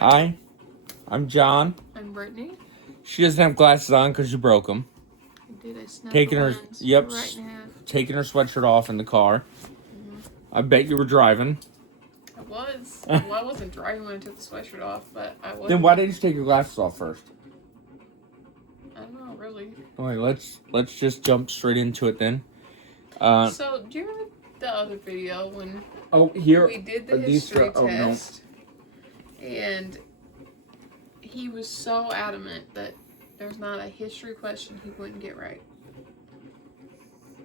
Hi, I'm John. I'm Brittany. She doesn't have glasses on because you broke them. I did. I snapped Taking the her, lens yep, right in half. taking her sweatshirt off in the car. I bet you were driving. I was. Well, I wasn't driving when I took the sweatshirt off, but I was. Then why didn't you take your glasses off first? I don't know, really. Okay, let's just jump straight into it then. So, do you remember the other video when here we did the history test? And he was so adamant that there's not a history question he wouldn't get right.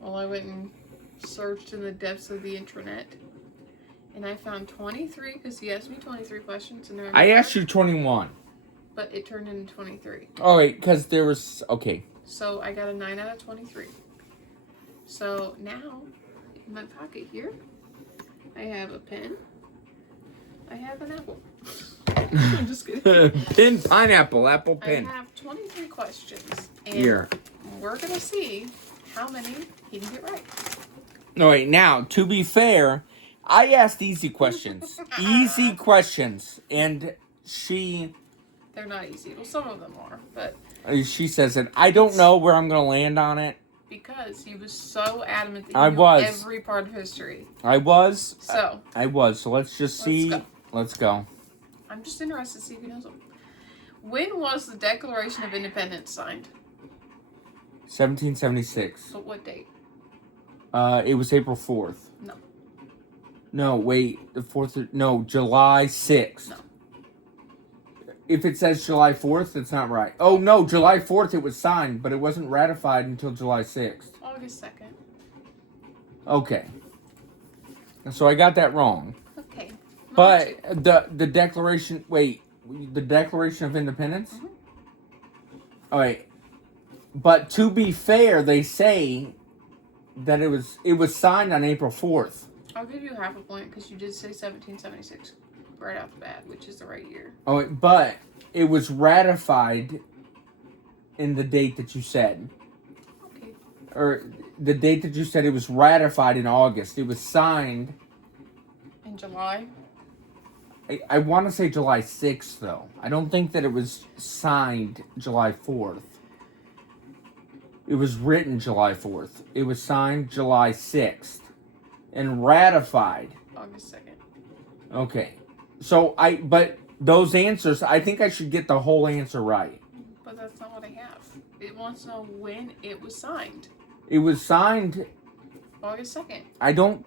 Well, I went and searched in the depths of the intranet, and I found 23 because he asked me 23 questions, and I asked you 21. But it turned into 23. Oh wait, because there was So I got a 9 out of 23. So now, in my pocket here, I have a pen. I have an apple. I'm just kidding. Pin, pineapple, apple pin. I have 23 questions. And Here. we're going to see how many he can get right. No, wait, now, to be fair, I asked easy questions. Easy questions. And They're not easy. Well, some of them are, but she says that I don't know where I'm going to land on it. because he was so adamant that I he knew was. every part of history. I was. So. I was. So let's just see. Let's go. I'm just interested to see if he knows them. When was the Declaration of Independence signed? 1776. But what date? It was April 4th. No. No, wait. The 4th. No, July 6th. No. If it says July 4th, it's not right. Oh, no, July 4th it was signed, but it wasn't ratified until July 6th. August 2nd. Okay. So I got that wrong. Okay. But the Declaration... Wait. The Declaration of Independence? Mm-hmm. All right. But to be fair, they say that it was signed on April 4th. I'll give you half a point because you did say 1776 right off the bat, which is the right year. Oh, but it was ratified in the date that you said. Okay. Or the date that you said it was ratified in August. It was signed... In July? I want to say July 6th, though. I don't think that it was signed July 4th. It was written July 4th. It was signed July 6th. And ratified. August 2nd. Okay. So, but those answers, I think I should get the whole answer right. But that's not what I have. It wants to know when it was signed. It was signed... August 2nd.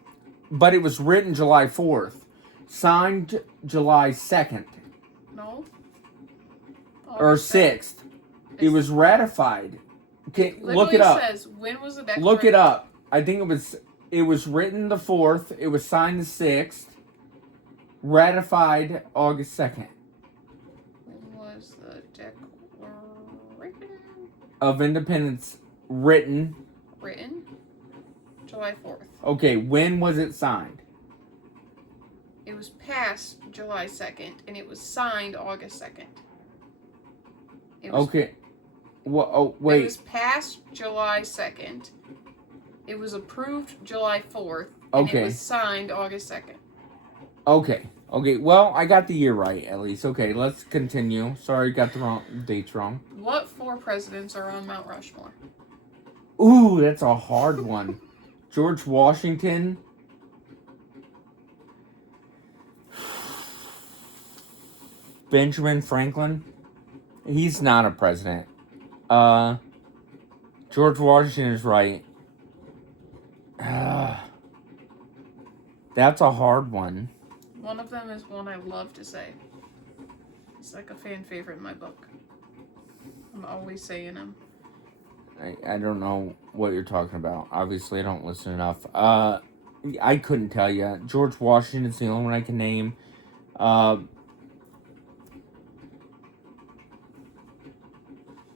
But it was written July 4th. Signed July 2nd. No. Or 6th. It was ratified. Okay, look it up. Says, when was the declaration? Look it up. I think it was written the 4th. It was signed the 6th. Ratified August 2nd. When was the Declaration of Independence written? Written? July 4th. Okay, when was it signed? It was passed July 2nd, and it was signed August 2nd. Okay. Well, oh, wait. It was passed July 2nd. It was approved July 4th. And it was signed August 2nd. Okay. Well, I got the year right, at least. Okay, let's continue. Sorry, got the dates wrong. What 4 presidents are on Mount Rushmore? Ooh, that's a hard one. George Washington. Benjamin Franklin. He's not a president. George Washington is right. That's a hard one. One of them is one I love to say. It's like a fan favorite in my book. I'm always saying him. I don't know what you're talking about. Obviously, I don't listen enough. I couldn't tell you. George Washington's the only one I can name.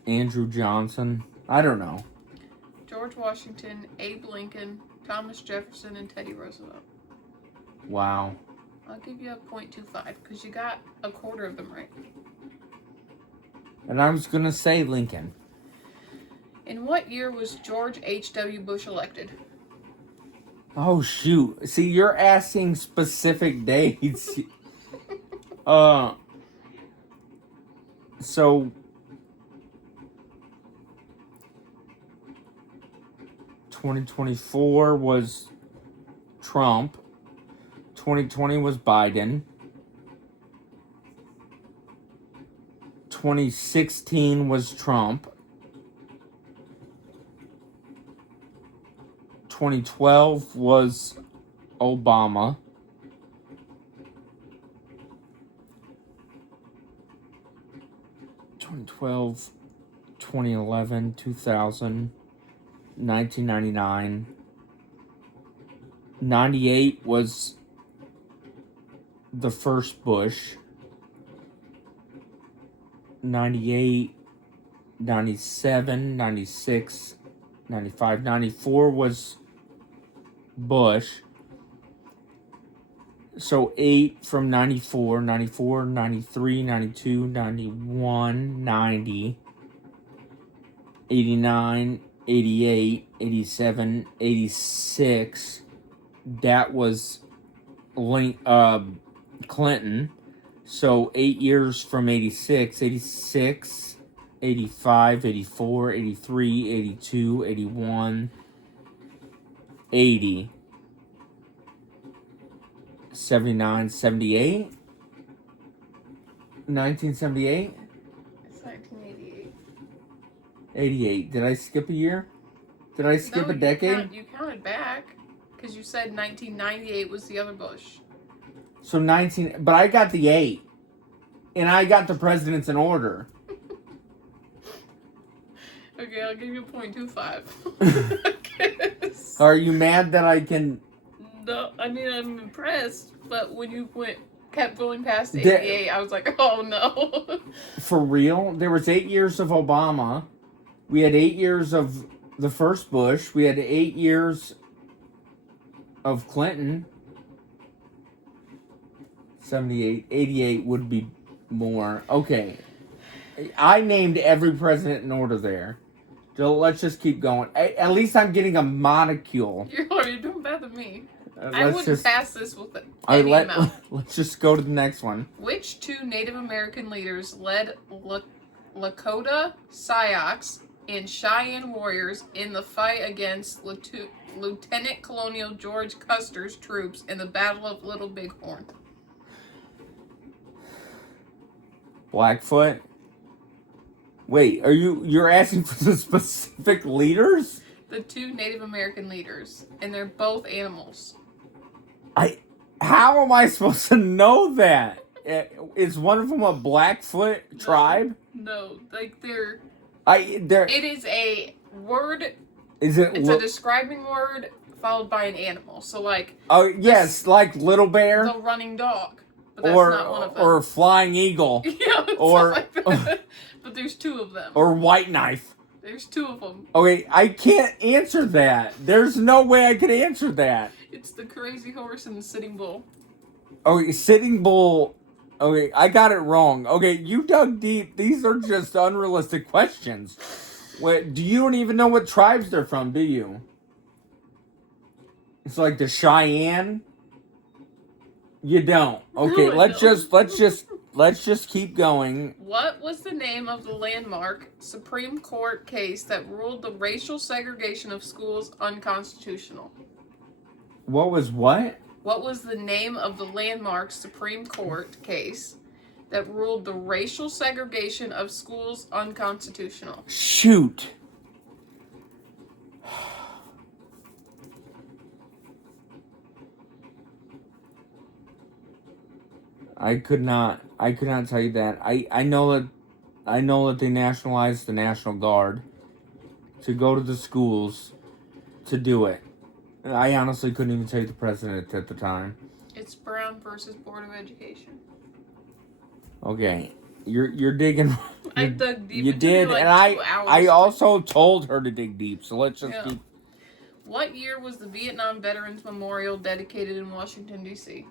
Andrew Johnson. I don't know. George Washington, Abe Lincoln, Thomas Jefferson, and Teddy Roosevelt. Wow. I'll give you a 0.25 because you got a quarter of them right. And I was going to say Lincoln. In what year was George H.W. Bush elected? Oh, shoot. See, you're asking specific dates. So 2024 was Trump. 2020 was Biden. 2016 was Trump. 2012 was Obama. 2012, 2011, 2000, 1999. 98 was the first Bush. 98, 97, 96, 95, 94 was Bush. So 8 from 94, 94, 93, 92, 91, 90, 89, 88, 87, 86. That was Clinton. So 8 years from 86, 86, 85, 84, 83, 82, 81, 80, 79, 78, 1978, It's 1988. 88. Did I skip a year? Did I skip a decade? You counted back because you said 1998 was the other Bush. So 19, but I got the 8. And I got the presidents in order. Okay, I'll give you a 0.25. Are you mad that I can... No, I mean, I'm impressed, but when you kept going past 88, I was like, oh no. For real? There was 8 years of Obama. We had 8 years of the first Bush. We had 8 years of Clinton. 78, 88 would be more. Okay. I named every president in order there. So let's just keep going. At least I'm getting a molecule. You're doing better than me. I wouldn't pass this with any amount. Let's just go to the next one. Which two Native American leaders led Lakota, Sioux, and Cheyenne warriors in the fight against Lieutenant Colonel George Custer's troops in the Battle of Little Bighorn? Blackfoot? Wait, you're asking for the specific leaders? The two Native American leaders, and they're both animals. How am I supposed to know that? Is one of them a Blackfoot tribe? No, like they're. It is a word. Is it? It's a describing word followed by an animal. So like. Oh yes, like Little Bear. The running dog. But that's not one of them. Or Flying Eagle. Yeah, or like that. But there's two of them. Or White Knife. There's two of them. Okay, I can't answer that. There's no way I could answer that. It's the Crazy Horse and the Sitting Bull. Okay, Sitting Bull. Okay, I got it wrong. Okay, you dug deep. These are just unrealistic questions. Wait, do you don't even know what tribes they're from, do you? It's like the Cheyenne. You don't. Okay, No, let's just keep going. What was the name of the landmark Supreme Court case that ruled the racial segregation of schools unconstitutional? What was what? What was the name of the landmark Supreme Court case that ruled the racial segregation of schools unconstitutional? Shoot. I could not tell you that. I know that they nationalized the National Guard to go to the schools to do it. I honestly couldn't even tell you the president at the time. It's Brown versus Board of Education. Okay. You're digging. I dug deep. You did, like and I also told her to dig deep, so let's just keep. What year was the Vietnam Veterans Memorial dedicated in Washington, D.C.?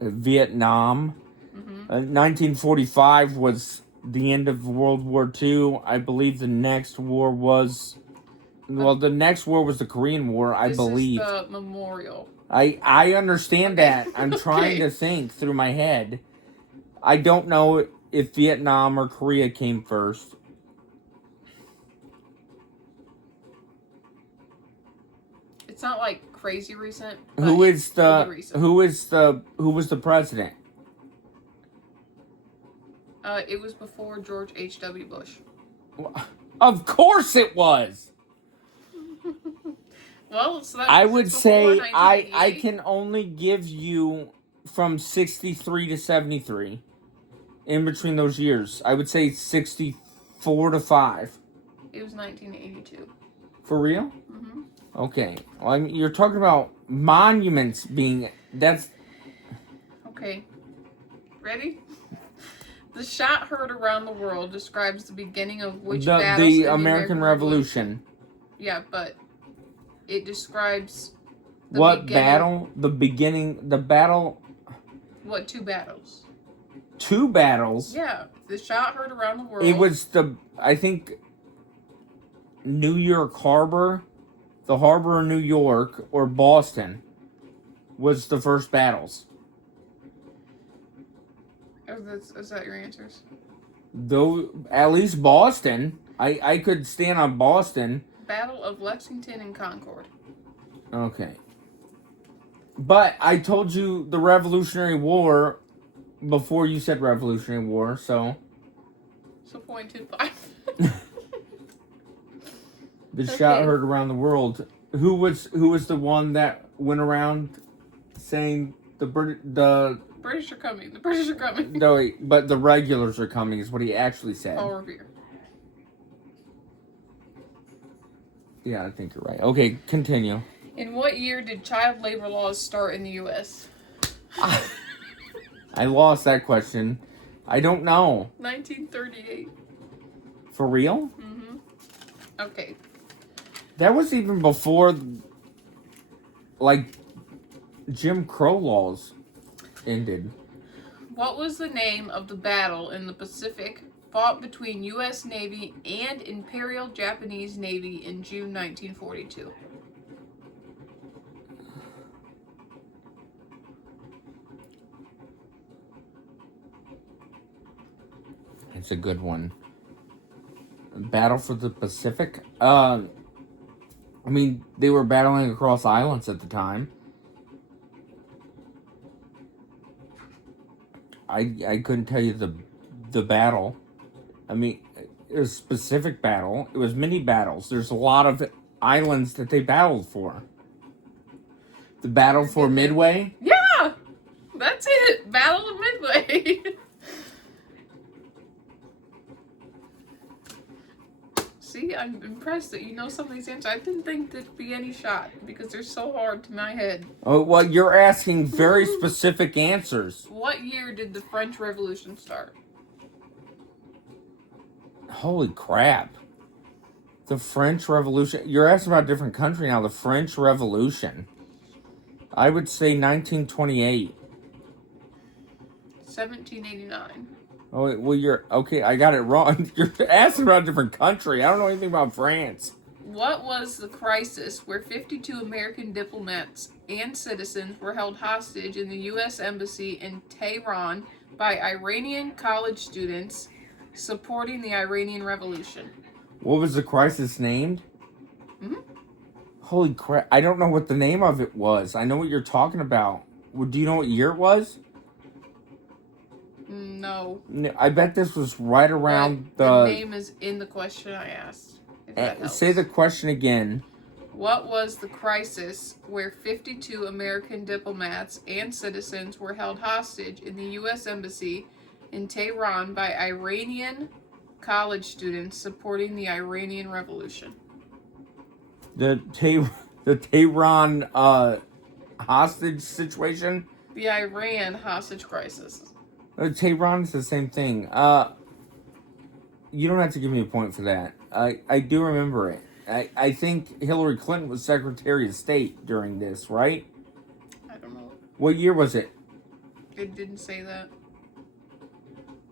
Vietnam. 1945 was the end of World War II. I believe the next war was... Well, the next war was the Korean War, I believe. This is the memorial. I understand that. I'm trying to think through my head. I don't know if Vietnam or Korea came first. It's not like crazy recent. Who But is it's pretty recent. who was the president? It was before George H.W. Bush. Of course it was. Well, so that I means would it's say before I 1988. can only give you from 63 to 73 in between those years. I would say 64 to 5. It was 1982. For real? Mm-hmm. Okay. Well, I mean, you're talking about monuments being that's Okay. Ready? The shot heard around the world describes the beginning of which battles in the American Revolution. Yeah, but it describes the What beginning. battle? The battle. What two battles? 2 battles. Yeah, the shot heard around the world. It was I think, New York Harbor, the harbor of New York, or Boston was the first battles. Is that your answers? Though, at least Boston. I could stand on Boston. Battle of Lexington and Concord. Okay. But I told you the Revolutionary War before you said Revolutionary War, so. So 0.25. The shot heard around the world. Who was the one that went around saying the British are coming. The British are coming. No, wait, but the regulars are coming is what he actually said. Paul Revere. Yeah, I think you're right. Okay, continue. In what year did child labor laws start in the U.S.? I lost that question. I don't know. 1938. For real? Mm-hmm. Okay. That was even before, like, Jim Crow laws ended. What was the name of the battle in the Pacific fought between U.S. Navy and Imperial Japanese Navy in June 1942? It's a good one. Battle for the Pacific? I mean, they were battling across islands at the time. I couldn't tell you the battle. I mean, it was a specific battle. It was many battles. There's a lot of islands that they battled for. The battle for Midway? Yeah! That's it! Battle of Midway! See, I'm impressed that you know some of these answers. I didn't think there'd be any shot because they're so hard to my head. Oh, well, you're asking very specific answers. What year did the French Revolution start? Holy crap. The French Revolution. You're asking about a different country now. The French Revolution. I would say 1928. 1789. Oh, wait, well, you're... Okay, I got it wrong. You're asking about a different country. I don't know anything about France. What was the crisis where 52 American diplomats and citizens were held hostage in the U.S. Embassy in Tehran by Iranian college students supporting the Iranian Revolution? What was the crisis named? Mm-hmm. Holy crap. I don't know what the name of it was. I know what you're talking about. Well, do you know what year it was? No. I bet this was right around the name is in the question I asked. If that helps. Say the question again. What was the crisis where 52 American diplomats and citizens were held hostage in the U.S. Embassy in Tehran by Iranian college students supporting the Iranian Revolution? The Tehran hostage situation? The Iran hostage crisis. Tehran is the same thing. You don't have to give me a point for that. I do remember it. I think Hillary Clinton was Secretary of State during this, right? I don't know. What year was it? It didn't say that.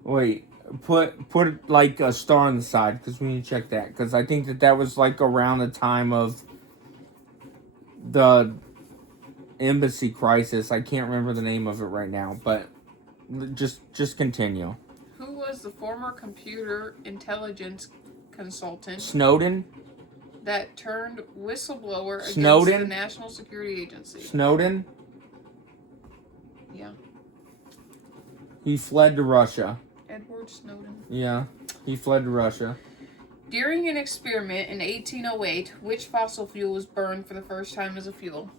Wait, put like a star on the side because we need to check that because I think that was like around the time of the embassy crisis. I can't remember the name of it right now, but just continue. Who was the former computer intelligence consultant Snowden. that turned whistleblower against Snowden? the National Security Agency? Snowden. Yeah. He fled to Russia. Edward Snowden. Yeah, he fled to Russia. During an experiment in 1808, which fossil fuel was burned for the first time as a fuel?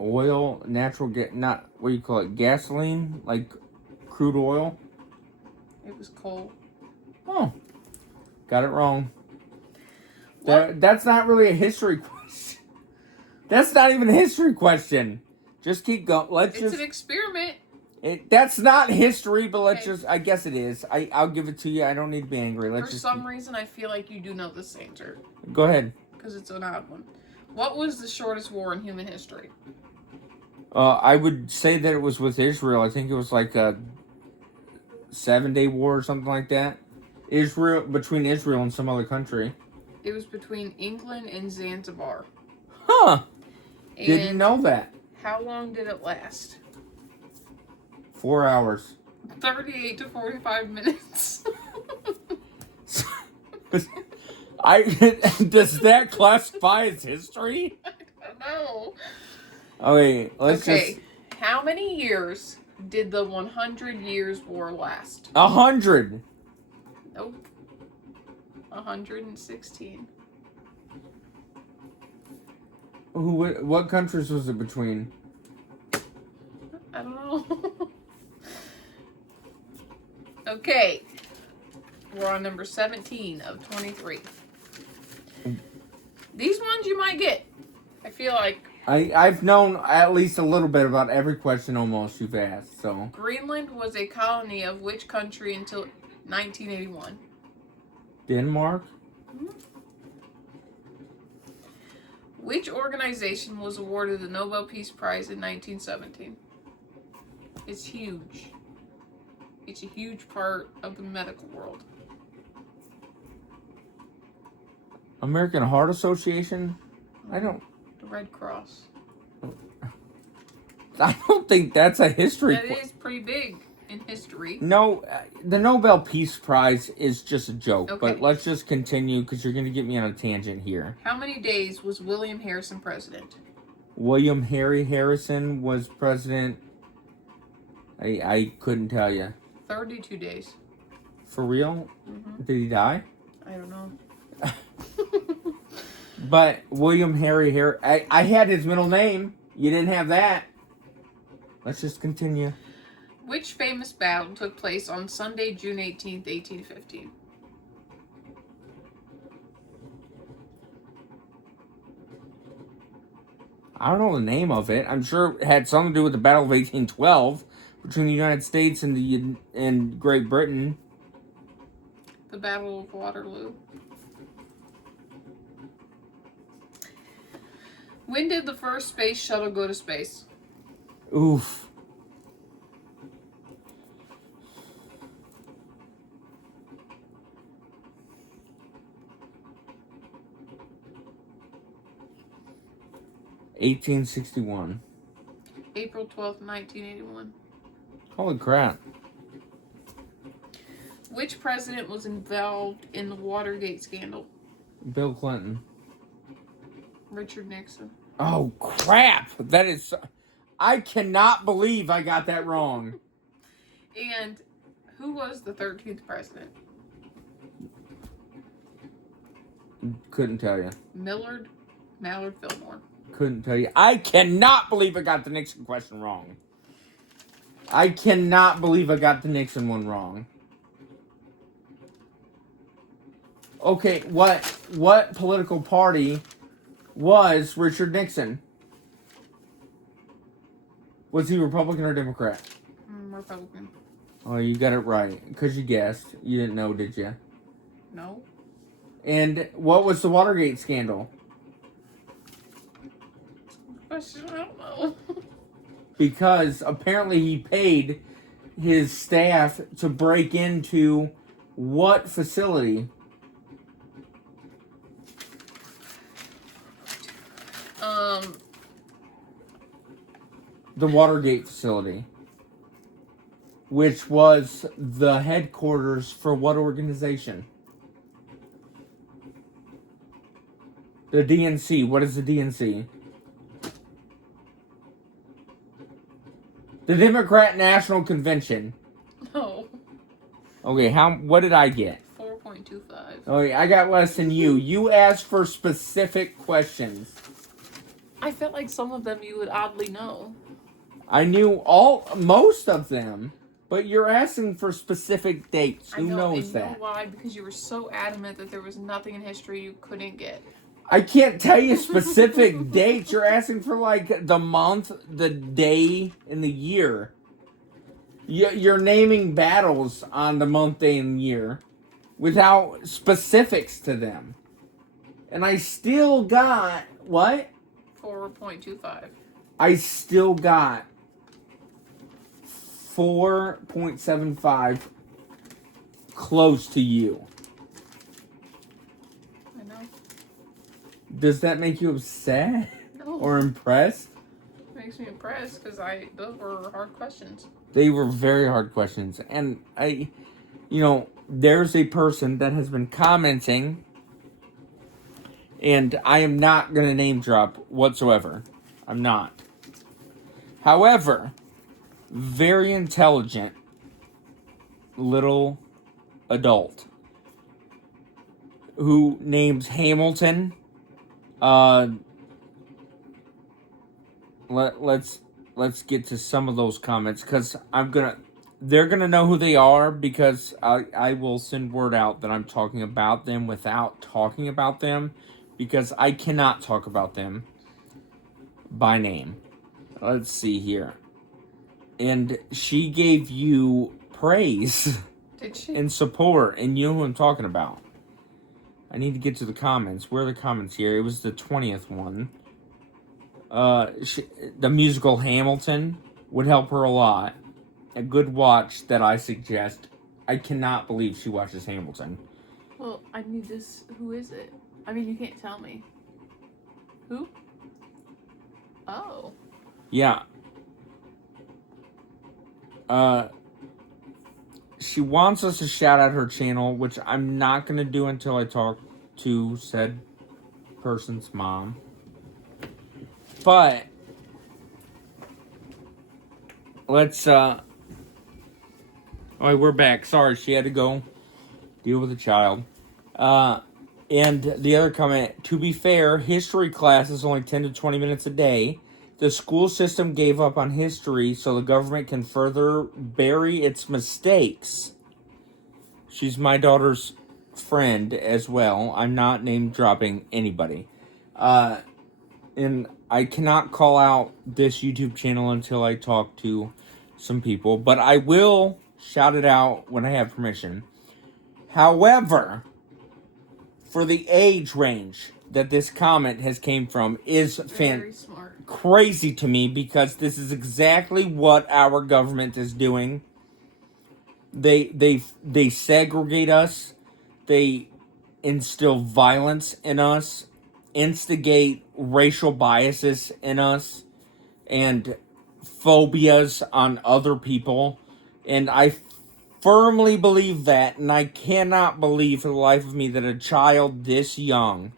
Oil, natural gas, not, what do you call it, gasoline? Like crude oil? It was coal. Oh, got it wrong. What? That's not really a history question. That's not even a history question. Just keep going. It's an experiment. That's not history, but let's Okay. just, I guess it is. I'll give it to you. I don't need to be angry. For some reason, I feel like you do know this answer. Go ahead. Because it's an odd one. What was the shortest war in human history? I would say that it was with Israel. I think it was like a 7-day war or something like that. Between Israel and some other country. It was between England and Zanzibar. Huh. And Didn't know that. how long did it last? 4 hours. 38 to 45 minutes. Does that classify as history? I don't know. Okay, let's Okay, just... how many years did the 100 Years' War last? 100. Nope. 116. What countries was it between? I don't know. Okay. We're on number 17 of 23. These ones you might get. I feel like I've known at least a little bit about every question almost you've asked, so... Greenland was a colony of which country until 1981? Denmark? Which organization was awarded the Nobel Peace Prize in 1917? It's huge. It's a huge part of the medical world. American Heart Association? The Red Cross. I don't think that's a history... That is pretty big in history. No, the Nobel Peace Prize is just a joke, Okay. but let's just continue because you're going to get me on a tangent here. How many days was William Harrison president? William Harry Harrison was president. I couldn't tell you. 32 days. For real? Mm-hmm. Did he die? I don't know. But William Harry I had his middle name. You didn't have that. Let's just continue. Which famous battle took place on Sunday, June 18th, 1815? I don't know the name of it. I'm sure it had something to do with the Battle of 1812 between the United States and Great Britain. The Battle of Waterloo. When did the first space shuttle go to space? Oof. $1861. April 12th, 1981. Holy crap. Which president was involved in the Watergate scandal? Bill Clinton. Richard Nixon. Oh crap. That is... I cannot believe I got that wrong. And who was the 13th president? Couldn't tell you. Millard Mallard Fillmore. Couldn't tell you. I cannot believe I got the Nixon question wrong. I cannot believe I got the Nixon one wrong. Okay, what political party was Richard Nixon? Was he Republican or Democrat? Republican. Oh, you got it right. Because you guessed. You didn't know, did you? No. And what was the Watergate scandal? Question, I don't know. Because apparently he paid his staff to break into what facility? The Watergate facility. which was the headquarters for what organization? The DNC. What is the DNC? The Democrat National Convention. No. Okay, what did I get? 4.25. Okay, I got less than you. You asked for specific questions. I felt like some of them you would oddly know. I knew most of them, but you're asking for specific dates. Who knows that? You know why? Because you were so adamant that there was nothing in history you couldn't get. I can't tell you specific dates. You're asking for like the month, the day, and the year. You're naming battles on the month, day, and year without specifics to them. And I still got, what? 4.25. I still got 4.75 close to you. I know. Does that make you upset? No. Or impressed? It makes me impressed because those were hard questions. They were very hard questions. And there's a person that has been commenting, and I am not going to name drop whatsoever. I'm not. However, very intelligent little adult who names Hamilton. Let's get to some of those comments, because they're gonna know who they are, because I will send word out that I'm talking about them without talking about them, because I cannot talk about them by name. Let's see here. And she gave you praise. Did she? And support, and you know who I'm talking about. I need to get to the comments. Where are the comments here? It was the 20th one. The musical Hamilton would help her a lot. A good watch that I suggest. I cannot believe she watches Hamilton. Well, I need this. Who is it? I mean, you can't tell me. Who? Oh. Yeah. She wants us to shout out her channel, which I'm not going to do until I talk to said person's mom. But let's oh, we're back. Sorry, she had to go deal with a child. And the other comment, to be fair, history class is only 10 to 20 minutes a day. The school system gave up on history so the government can further bury its mistakes. She's my daughter's friend as well. I'm not name dropping anybody. And I cannot call out this YouTube channel until I talk to some people, but I will shout it out when I have permission. However, for the age range that this comment has came from is Very smart. Crazy to me, because this is exactly what our government is doing. They segregate us. They instill violence in us, instigate racial biases in us, and phobias on other people. And I firmly believe that, and I cannot believe for the life of me that a child this young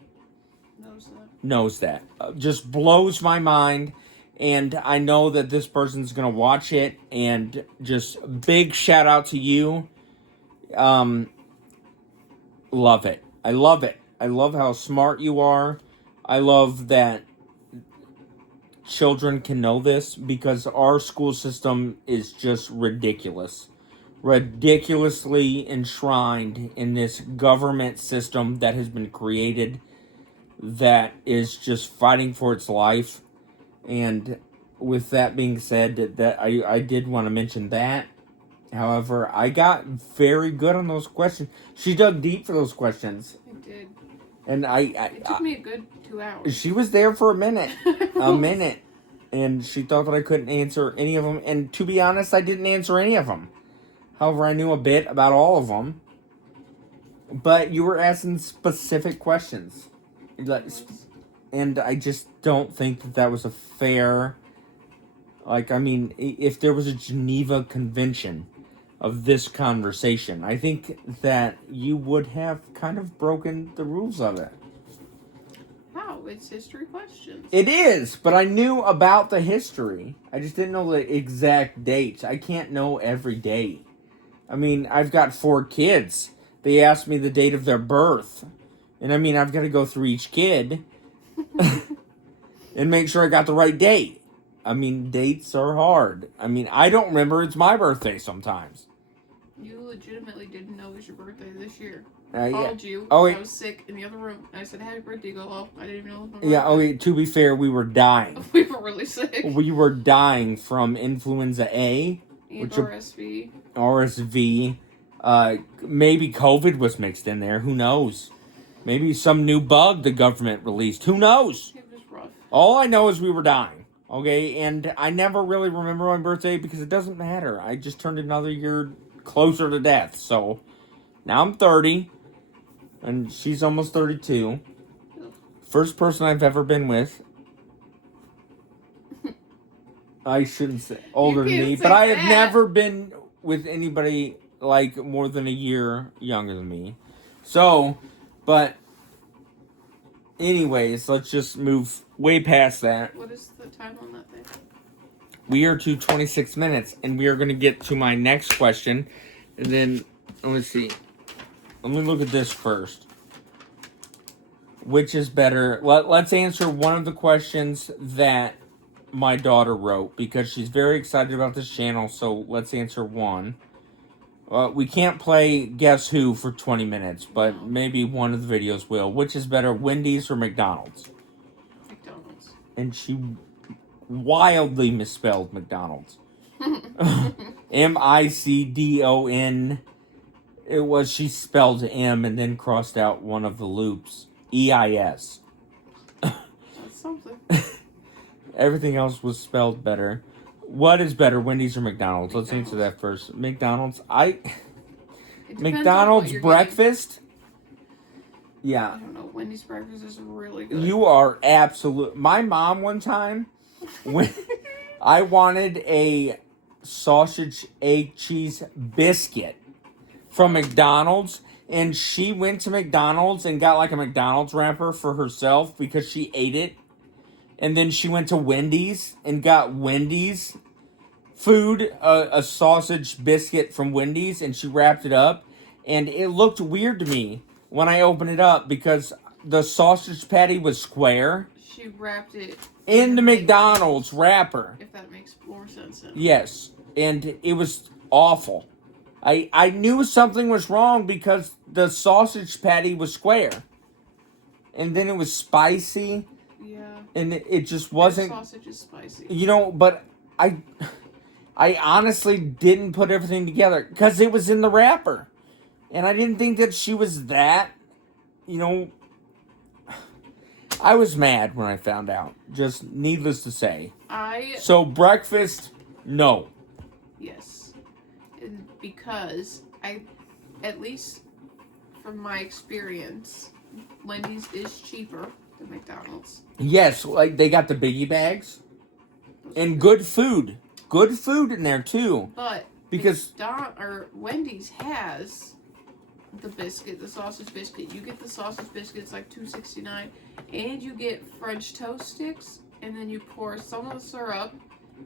knows that. Just blows my mind. And I know that this person's going to watch it. And just big shout out to you. Love it. I love it. I love how smart you are. I love that children can know this, because our school system is just ridiculous. Ridiculously enshrined in this government system that has been created, that is just fighting for its life. And with that being said, that I did want to mention that. However, I got very good on those questions. She dug deep for those questions. I did. And it took me a good 2 hours. She was there for a minute. And she thought that I couldn't answer any of them. And to be honest, I didn't answer any of them. However, I knew a bit about all of them. But you were asking specific questions. And I just don't think that was a fair... Like, I mean, if there was a Geneva Convention, of this conversation. I think that you would have kind of broken the rules of it. How? It's history questions. It is, but I knew about the history. I just didn't know the exact dates. I can't know every date. I mean, I've got 4 kids. They asked me the date of their birth. And I mean, I've got to go through each kid and make sure I got the right date. I mean, dates are hard. I mean, I don't remember it's my birthday sometimes. You legitimately didn't know it was your birthday this year. Yeah. Called you. Oh, I was sick in the other room. I said, "Happy birthday." You go, "Oh, I didn't even know it was my birthday." Yeah, okay, to be fair, we were dying. We were really sick. We were dying from influenza A, And which RSV. RSV. Maybe COVID was mixed in there. Who knows? Maybe some new bug the government released. Who knows? It was rough. All I know is we were dying. Okay, and I never really remember my birthday because it doesn't matter. I just turned another year closer to death. So now I'm 30, and she's almost 32. First person I've ever been with. I shouldn't say older than me, but I have never been with anybody like more than a year younger than me. So, but anyways, let's just move way past that. What is the time on that thing? We are to 26 minutes, and we are going to get to my next question. And then, let me see. Let me look at this first. Which is better? Let's answer one of the questions that my daughter wrote, because she's very excited about this channel, so let's answer one. We can't play Guess Who for 20 minutes, but maybe one of the videos will. Which is better, Wendy's or McDonald's? McDonald's. And she wildly misspelled McDonald's. MICDON. She spelled M and then crossed out one of the loops. EIS. That's something. Everything else was spelled better. What is better, Wendy's or McDonald's? Let's answer that first. McDonald's. McDonald's breakfast? Yeah. I don't know. Wendy's breakfast is really good. You are absolute. My mom one time, when I wanted a sausage, egg, cheese biscuit from McDonald's, and she went to McDonald's and got like a McDonald's wrapper for herself because she ate it. And then she went to Wendy's and got Wendy's food, a sausage biscuit from Wendy's, and she wrapped it up. And it looked weird to me when I opened it up because the sausage patty was square. She wrapped it in the McDonald's wrapper. If that makes more sense. Yes. And it was awful. I knew something was wrong because the sausage patty was square. And then it was spicy. Yeah. And it just wasn't. The sausage is spicy. You know, but I honestly didn't put everything together because it was in the wrapper. And I didn't think that she was that, you know. I was mad when I found out. Just needless to say. So breakfast, no. Yes. And because at least from my experience, Wendy's is cheaper than McDonald's. Yes, like they got the biggie bags. And good food. Good food in there too. But because Wendy's has the biscuit, the sausage biscuit. You get the sausage biscuits like $2.69, and you get French toast sticks, and then you pour some of the syrup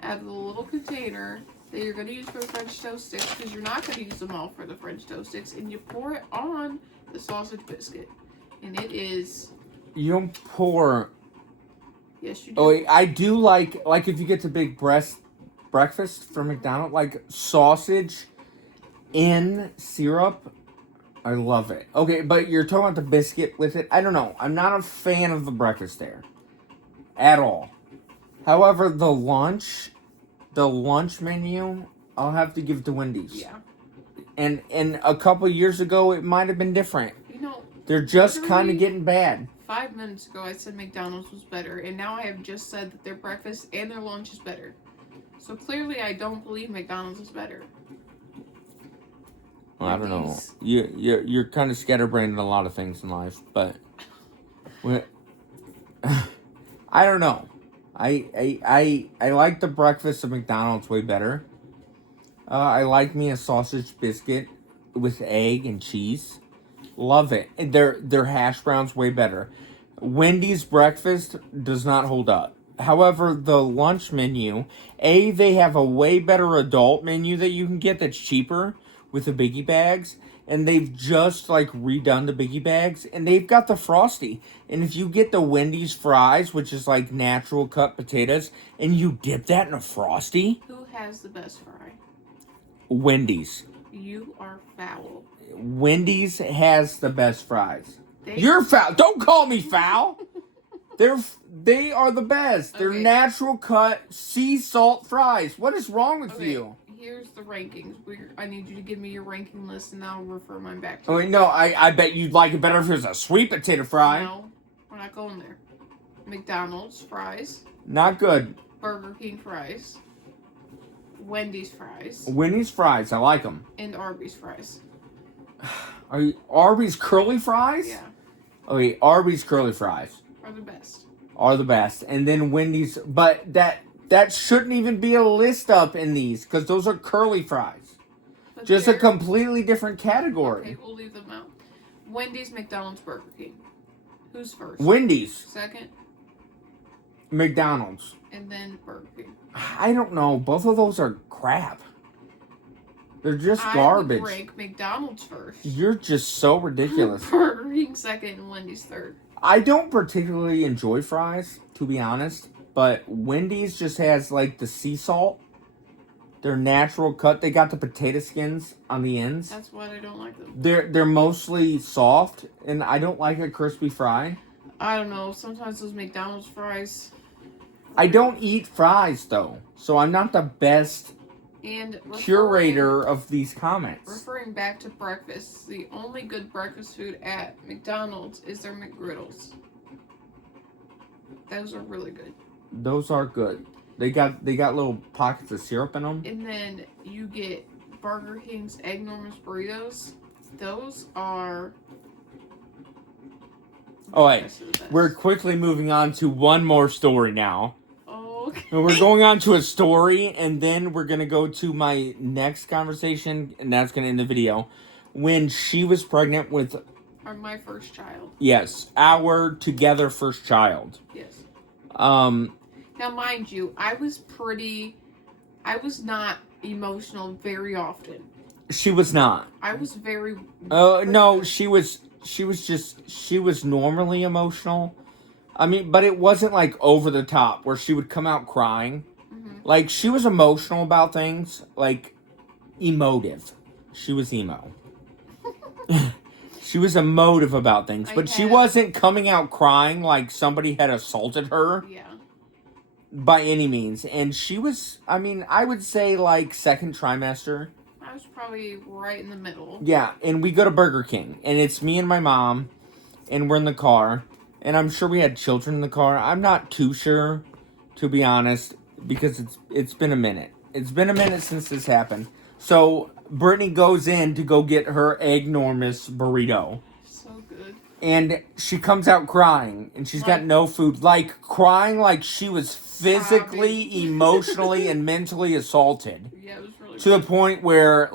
out of the little container that you're going to use for the French toast sticks, because you're not going to use them all for the French toast sticks, and you pour it on the sausage biscuit, and it is. You don't pour. Yes, you do. Oh, I do like if you get the big breakfast from McDonald's, like sausage in syrup. I love it. Okay, but you're talking about the biscuit with it. I don't know. I'm not a fan of the breakfast there. At all. However, the lunch menu, I'll have to give to Wendy's. Yeah. And a couple years ago, it might have been different. You know. They're just kind of getting bad. 5 minutes ago, I said McDonald's was better, and now I have just said that their breakfast and their lunch is better. So clearly, I don't believe McDonald's is better. Well, I don't know. You're kind of scatterbrained in a lot of things in life, but I don't know. I like the breakfast of McDonald's way better. I like me a sausage biscuit with egg and cheese. Love it. And their hash browns way better. Wendy's breakfast does not hold up. However, the lunch menu, they have a way better adult menu that you can get that's cheaper with the biggie bags. And they've just like redone the biggie bags, and they've got the Frosty. And if you get the Wendy's fries, which is like natural cut potatoes, and you dip that in a Frosty, Who has the best fry? Wendy's. You are foul. Wendy's has the best fries. They- You're foul. Don't call me foul. They are the best. They're Okay. natural cut sea salt fries. What is wrong with Okay, you? here's the rankings. I need you to give me your ranking list, and I'll refer mine back to Oh, you. wait, no, I bet you'd like it better if it was a sweet potato fry. No, we're not going there. McDonald's fries, Not good. Burger King fries, Wendy's fries, Wendy's fries, I like them. and Arby's fries. Are you Arby's curly fries? Yeah, Okay, Arby's curly fries are the best. are the best, and then Wendy's. But that shouldn't even be a list up in these because those are curly fries. But Just a they're- completely different category. Okay, we'll leave them out. Wendy's, McDonald's, Burger King. Who's first? Wendy's, Second, McDonald's. and then Burger King. I don't know. Both of those are crap. They're just I garbage. would rank McDonald's first. You're just so ridiculous. Burger King second, and Wendy's third. I don't particularly enjoy fries, to be honest, but Wendy's just has like the sea salt. They're natural cut. They got the potato skins on the ends. That's why I don't like them. They're mostly soft, and I don't like a crispy fry. I don't know. Sometimes those McDonald's fries. I don't eat fries though, so I'm not the best And curator of these comments. Referring back to breakfast, the only good breakfast food at McDonald's is their McGriddles. Those are really good. Those are good. They got little pockets of syrup in them. And then you get Burger King's Egg Normus burritos. Those are. Oh wait, best of the best. we're quickly moving on to one more story now. Oh, okay. And we're going on to a story, and then we're gonna go to my next conversation, and that's gonna end the video. When she was pregnant with, Or my first child. yes, our together first child. Yes. Now, mind you, I was not emotional very often. she was not. I was very. No, she was normally emotional. I mean, but it wasn't like over the top where she would come out crying. Mhm. Like, she was emotional about things, like emotive. She was emo. She was emotive about things, but she wasn't coming out crying like somebody had assaulted her Yeah. by any means. And she was, I mean, I would say like second trimester. I was probably right in the middle. Yeah, and we go to Burger King, and it's me and my mom, and we're in the car, and I'm sure we had children in the car. I'm not too sure, to be honest, because it's been a minute. It's been a minute since this happened. So Brittany goes in to go get her Egg Normus burrito, So good. and she comes out crying, and she's got Like- no food, like crying like she was physically, Sobbing. emotionally, and mentally assaulted. Yeah, it was really To the point where,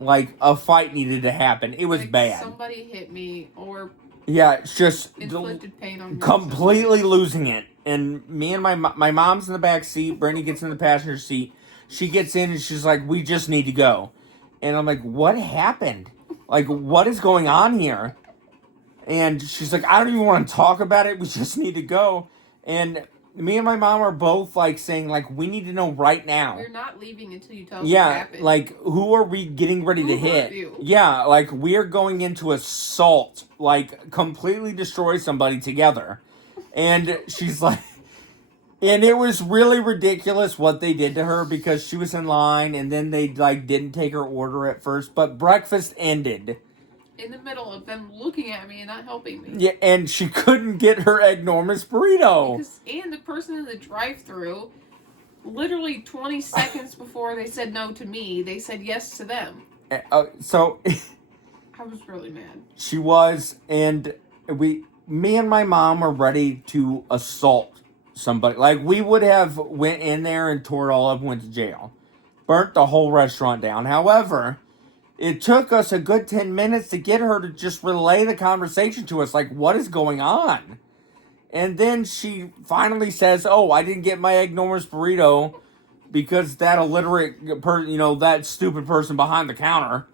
like a fight needed to happen. It was like bad. Somebody hit me or Yeah, it's just inflicted pain on me. completely losing it. And me and my mom's in the back seat. Brittany gets in the passenger seat. She gets in and she's like, "We just need to go." And I'm like, "What happened? Like, what is going on here?" And she's like, "I don't even want to talk about it. We just need to go." And me and my mom are both like saying, like, "We need to know right now." We're not leaving until you tell us what Yeah, happened. like, who are we getting ready to Who hurt hit? you? Yeah, like, we are going into assault, like, completely destroy somebody together. And she's like, and it was really ridiculous what they did to her because she was in line and then they, like, didn't take her order at first. But breakfast ended. in the middle of them looking at me and not helping me. Yeah, and she couldn't get her Egg Normus burrito. And the person in the drive-thru, literally 20 seconds before they said no to me, they said yes to them. So I was really mad. she was, and me and my mom were ready to assault somebody. Like, we would have went in there and tore it all up and went to jail. burnt the whole restaurant down. However, it took us a good 10 minutes to get her to just relay the conversation to us, like, what is going on? And then she finally says, oh, I didn't get my enormous burrito because that illiterate that stupid person behind the counter.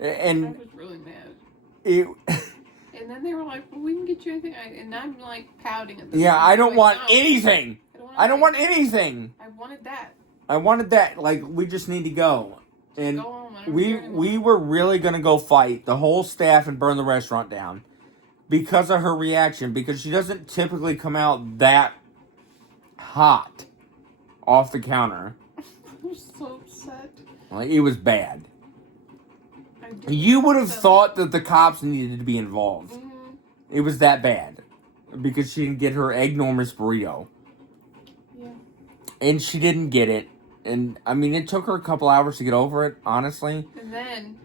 I And was really mad. it, And then they were like, well, we can get you anything. And I'm like pouting at them. yeah, I don't want No, anything. I don't want anything. I wanted that. I wanted that. Like, we just need to go. And Go home. I don't care anymore. we were really going to go fight the whole staff and burn the restaurant down because of her reaction, because she doesn't typically come out that hot off the counter. I'm so upset. Like, it was bad. I did You would have so- thought that the cops needed to be involved. Mhm. It was that bad because she didn't get her enormous burrito. Yeah. And she didn't get it. And, I mean, it took her a couple hours to get over it, honestly. And then,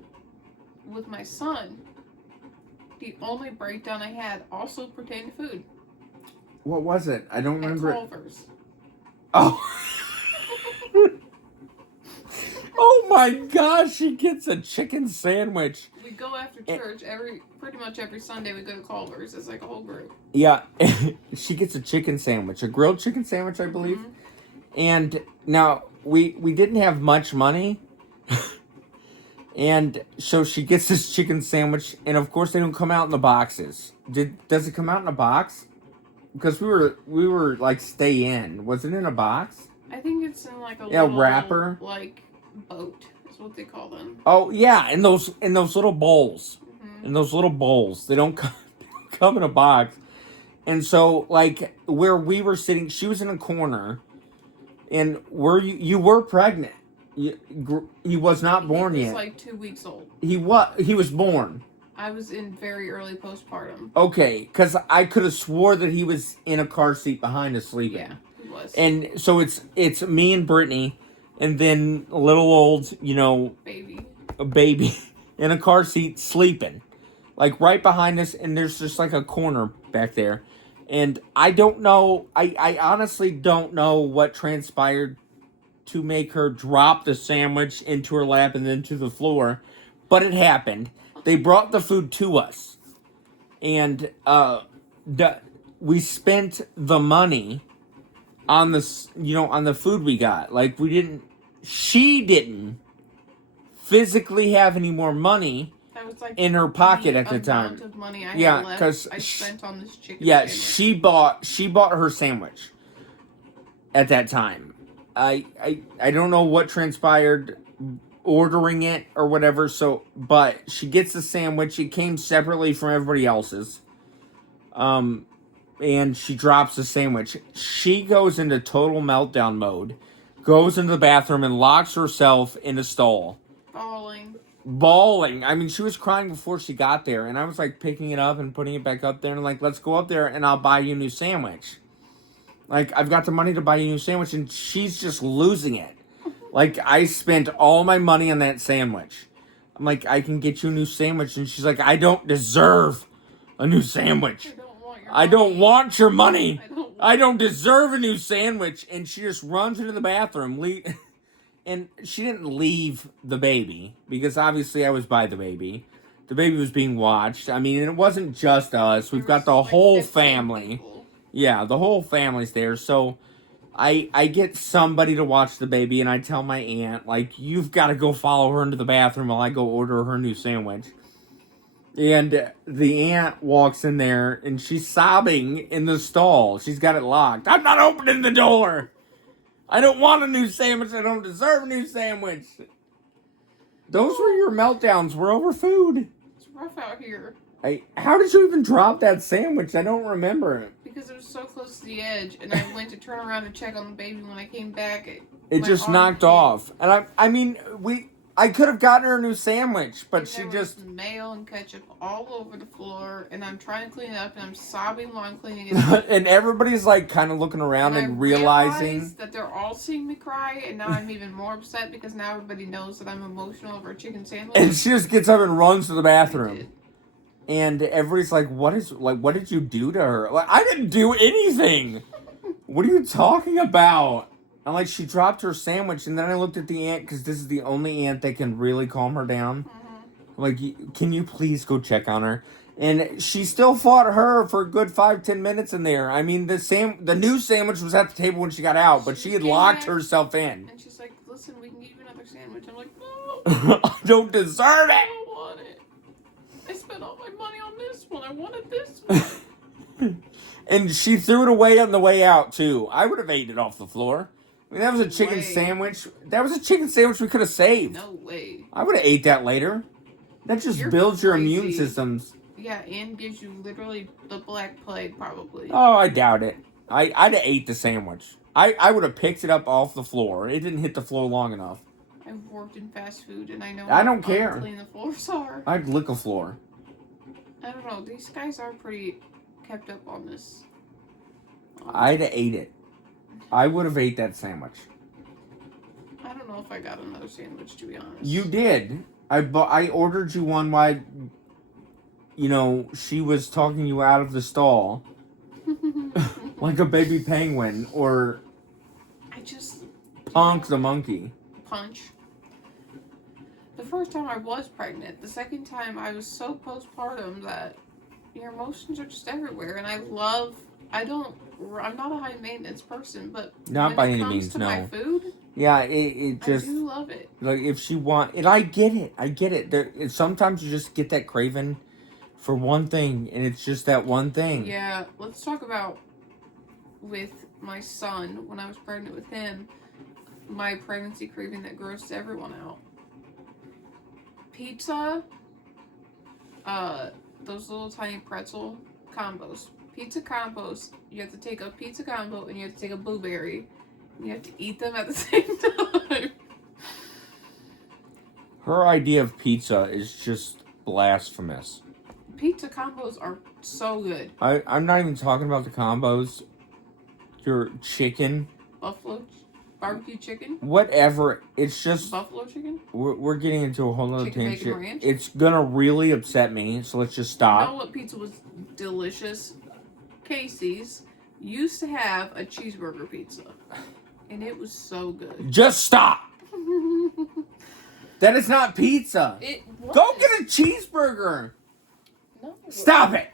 with my son, the only breakdown I had also pertained to food. What was it? I don't At remember it. Culver's. Oh. Oh my gosh, she gets a chicken sandwich. We go after church pretty much every Sunday. We go to Culver's. It's like a whole group. Yeah, she gets a chicken sandwich, a grilled chicken sandwich, I believe. Mhm. And now we didn't have much money, and so she gets this chicken sandwich, and of course they don't come out in the boxes. Does it come out in a box? Because we were like stay in. Was it in a box? I think it's in like a Yeah, little wrapper. like boat. Is what they call them. Oh yeah, in those little bowls. Mhm. In those little bowls. They don't come in a box. And so, like, where we were sitting, she was in a corner, and you were pregnant. He was not born He was yet. like 2 weeks old. He was born. I was in very early postpartum. Okay, because I could have swore that he was in a car seat behind us sleeping. Yeah, he was. And so it's me and Brittany, and then a little old, Baby. a baby in a car seat sleeping, like right behind us, and there's just like a corner back there. And I don't know, I honestly don't know what transpired to make her drop the sandwich into her lap and then to the floor, but it happened. They brought the food to us, and we spent the money on the food we got. Like, she didn't physically have any more money That was like in her pocket at the amount time. of money I Yeah, had left. 'cause I spent on this chicken. Yeah, sandwich. she bought her sandwich at that time. I don't know what transpired ordering it or whatever, but she gets the sandwich. It came separately from everybody else's. And she drops the sandwich. She goes into total meltdown mode, goes into the bathroom and locks herself in a stall. Bawling. I mean, she was crying before she got there, and I was like picking it up and putting it back up there and like, let's go up there and I'll buy you a new sandwich. Like, I've got the money to buy you a new sandwich, and she's just losing it. Like, I spent all my money on that sandwich. I'm like, I can get you a new sandwich, and she's like, I don't deserve a new sandwich. I don't want your money. I don't deserve a new sandwich. And she just runs into the bathroom. And she didn't leave the baby, because obviously I was by the baby. The baby was being watched. I mean, it wasn't just us. We've got the whole family. Yeah, the whole family's there. So I get somebody to watch the baby, and I tell my aunt, like, you've got to go follow her into the bathroom while I go order her new sandwich. And the aunt walks in there, and she's sobbing in the stall. She's got it locked. I'm not opening the door. I don't want a new sandwich. I don't deserve a new sandwich. Those were your meltdowns. We're over food. It's rough out here. How did you even drop that sandwich? I don't remember it. Because it was so close to the edge, and I went to turn around and check on the baby. When I came back, it just knocked off. And I mean, I could have gotten her a new sandwich, but she there just... was mayo and ketchup all over the floor, and I'm trying to clean it up, and I'm sobbing while I'm cleaning it up. And everybody's like kind of looking around and realizing... realized that they're all seeing me cry, and now I'm even more upset because now everybody knows that I'm emotional over a chicken sandwich. And she just gets up and runs to the I bathroom. did. And everybody's like, what did you do to her? Like, I didn't do anything. What are you talking about? And like she dropped her sandwich, and then I looked at the aunt because this is the only aunt that can really calm her down. Like, can you please go check on her? And she still fought her for a good 5-10 minutes in there. I mean, the new sandwich was at the table when she got out, but she had locked herself in. And she's like, "Listen, we can give you another sandwich." I'm like, "No, I don't deserve I it. don't want it. I spent all my money on this one. I wanted this one." And she threw it away on the way out too. I would have ate it off the floor. I mean, that was a chicken sandwich. That was a chicken sandwich we could have saved. No way. I would have ate that later. That just builds your immune systems. Yeah, and gives you literally the Black Plague, probably. Oh, I doubt it. I'd have ate the sandwich. I would have picked it up off the floor. It didn't hit the floor long enough. I've worked in fast food, and I know I don't care. how clean the floors are. I'd lick a floor. I don't know. These guys are pretty kept up on this. I'd have ate it. I would have ate that sandwich. I don't know if I got another sandwich, to be honest. You did. I ordered you one while, she was talking you out of the stall. Like a baby penguin or Punk the monkey. Punch. The first time I was pregnant. The second time I was so postpartum that your emotions are just everywhere. And I'm not a high maintenance person, but not by any means, when it comes to my food, yeah, it just, I do love it. Like if she and I get it. Sometimes you just get that craving for one thing, and it's just that one thing. Yeah, let's talk about with my son, when I was pregnant with him, my pregnancy craving that grossed everyone out. Pizza, those little tiny pretzel combos. Pizza combos, you have to take a pizza combo and you have to take a blueberry. And you have to eat them at the same time. Her idea of pizza is just blasphemous. Pizza combos are so good. I'm not even talking about the combos. Your chicken. Barbecue chicken? Whatever. It's just... Buffalo chicken? We're getting into a whole other tangent. Bacon ranch? It's gonna really upset me, so let's just stop. You know what pizza was delicious? Casey's used to have a cheeseburger pizza. And it was so good. Just stop! That is not pizza. It was. Go get a cheeseburger. No. Stop it.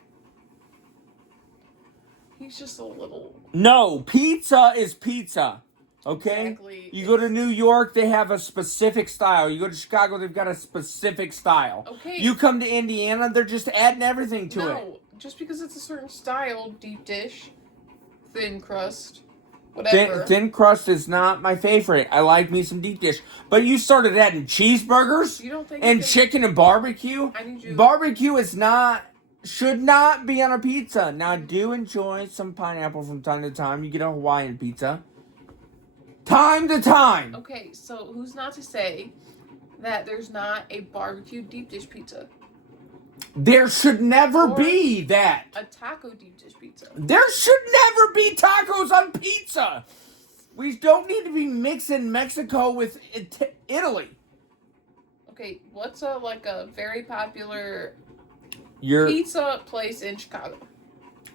He's just a little... No, pizza is pizza. Okay? Exactly. You go to New York, they have a specific style. You go to Chicago, they've got a specific style. Okay. You come to Indiana, they're just adding everything to it. No, just because it's a certain style, deep dish, thin crust, whatever. Thin crust is not my favorite. I like me some deep dish. But you started adding cheeseburgers You don't think and chicken and barbecue. I need you. Barbecue should not be on a pizza. Now, do enjoy some pineapple from time to time. You get a Hawaiian pizza. Time to time. Okay, so who's not to say that there's not a barbecue deep dish pizza? There should never Or be that. A taco deep dish pizza. There should never be tacos on pizza. We don't need to be mixing Mexico with Italy. Okay, what's a very popular Your pizza place in Chicago?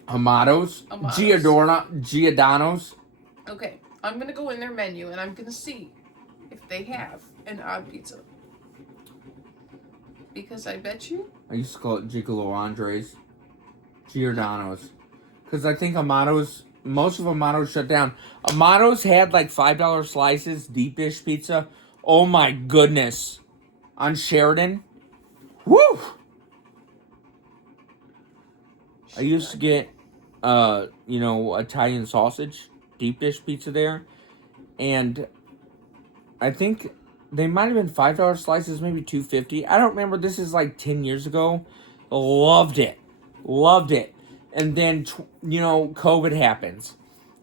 Amados. Giordano's. Okay, I'm gonna go in their menu and I'm gonna see if they have an odd pizza. Because I bet you... I used to call it Gigolo Andres. Giordano's. Because I think Amados, most of Amados shut down. Amados had like $5 slices, deep dish pizza. Oh my goodness. On Sheridan. Woo! I used to get, Italian sausage, deep dish pizza there. And I think they might have been $5 slices, maybe $2.50. I don't remember. This is like 10 years ago. Loved it. And then, COVID happens.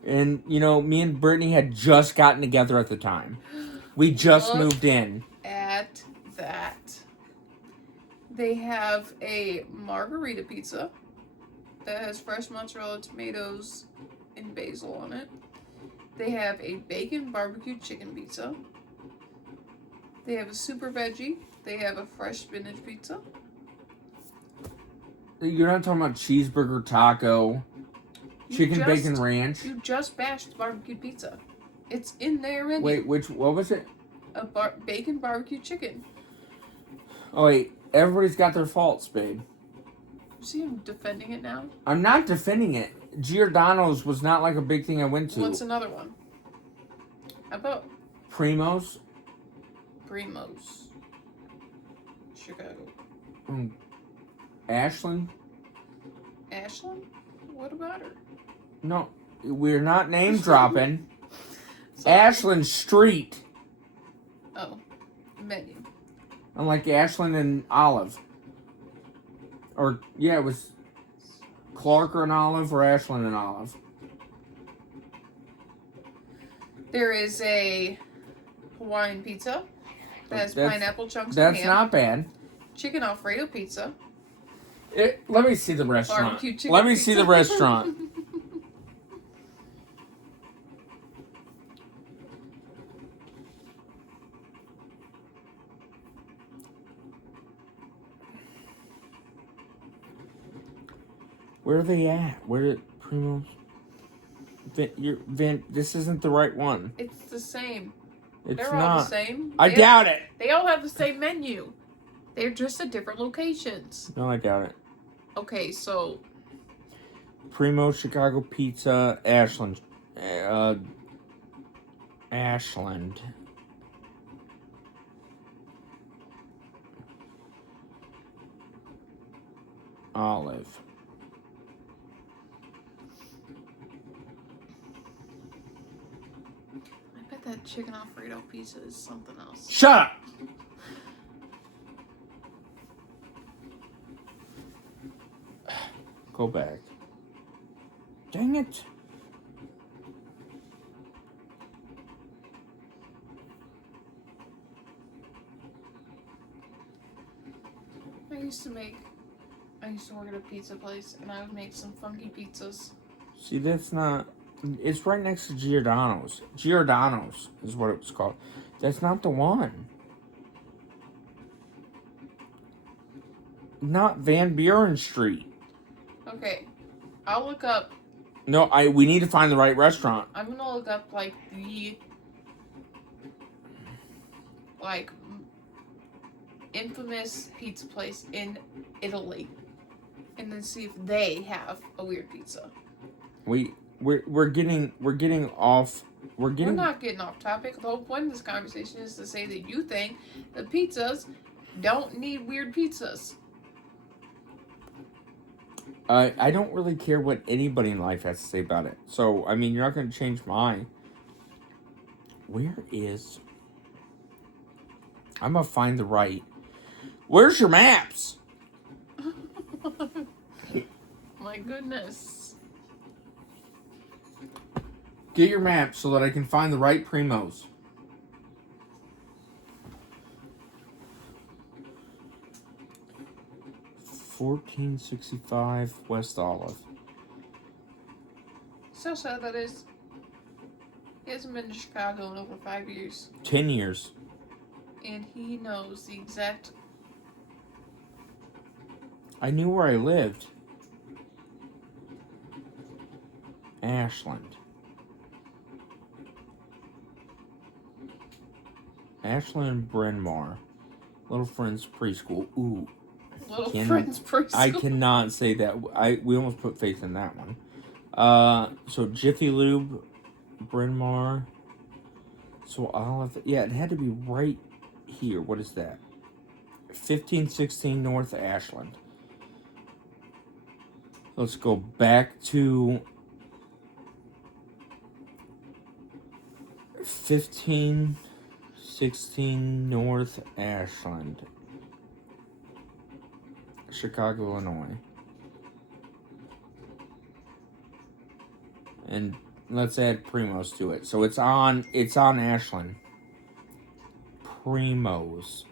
And, me and Brittany had just gotten together at the time. We just moved in. At that. They have a margarita pizza that has fresh mozzarella, tomatoes, and basil on it. They have a bacon barbecue chicken pizza. They have a super veggie. They have a fresh spinach pizza. You're not talking about cheeseburger taco, chicken bacon ranch. You just bashed barbecue pizza. It's in their menu. Wait, what was it? A bacon barbecue chicken. Oh, wait. Everybody's got their faults, babe. You see him defending it now? I'm not defending it. Giordano's was not like a big thing I went to. What's another one? How about Primo's? Primo's? Chicago. Ashland? Ashland? What about her? No, we're not name dropping. Sorry. Ashland Street. Oh, menu. Unlike Ashland and Olive. Or, yeah, it was Clark and Olive or Ashland and Olive. There is a Hawaiian pizza that has pineapple chunks and That's ham. not bad. Chicken Alfredo pizza. Let me see the restaurant. Barbecue chicken Let me pizza. see the restaurant. Where are they at? Where did Primo's? This isn't the right one. It's the same. It's They're not. all the same. I doubt it. They all have the same menu. They're just at different locations. No, I doubt it. Okay, so Primo, Chicago Pizza, Ashland. Ashland. Olive. I bet that chicken Alfredo pizza is something else. Shut up! Go back. Dang it. I used to work at a pizza place, and I would make some funky pizzas. See, that's not... It's right next to Giordano's. Giordano's is what it was called. That's not the one. Not Van Buren Street. Okay, I'll look up. No, we need to find the right restaurant. I'm gonna look up the infamous pizza place in Italy, and then see if they have a weird pizza. We're getting off. We're not getting off topic. The whole point of this conversation is to say that you think the pizzas don't need weird pizzas. I don't really care what anybody in life has to say about it. So, I mean, you're not going to change mine. Where is... I'm going to find the right... Where's your maps? My goodness. Get your maps so that I can find the right Primos. $14.65 West Olive. So sad that is. He hasn't been to Chicago in over 5 years. 10 years. And he knows the exact... I knew where I lived. Ashland. Ashland and Bryn Mawr. Little Friends Preschool. Ooh. Little Friends Preschool. I cannot say that. We almost put faith in that one. So Jiffy Lube, Bryn Mawr. So Olive. Yeah, it had to be right here. What is that? 1516 North Ashland. Let's go back to 1516 North Ashland, Chicago, Illinois. And let's add Primo's to it. So it's on Ashland. Primo's.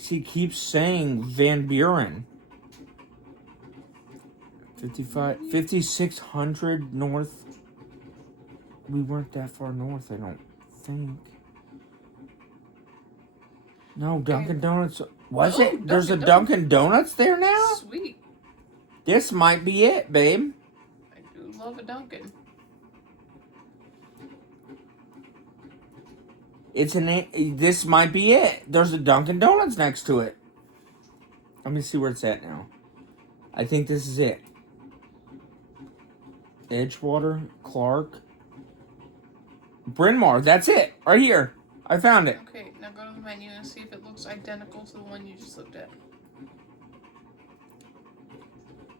He keeps saying Van Buren. 5600 North. We weren't that far north, I don't think. No, Dunkin' Donuts. Was it? There's a Dunkin' Donuts there now? Sweet. This might be it, babe. I do love a Dunkin'. This might be it. There's a Dunkin' Donuts next to it. Let me see where it's at now. I think this is it. Edgewater, Clark, Bryn Mawr. That's it. Right here. I found it. Okay, now go to the menu and see if it looks identical to the one you just looked at.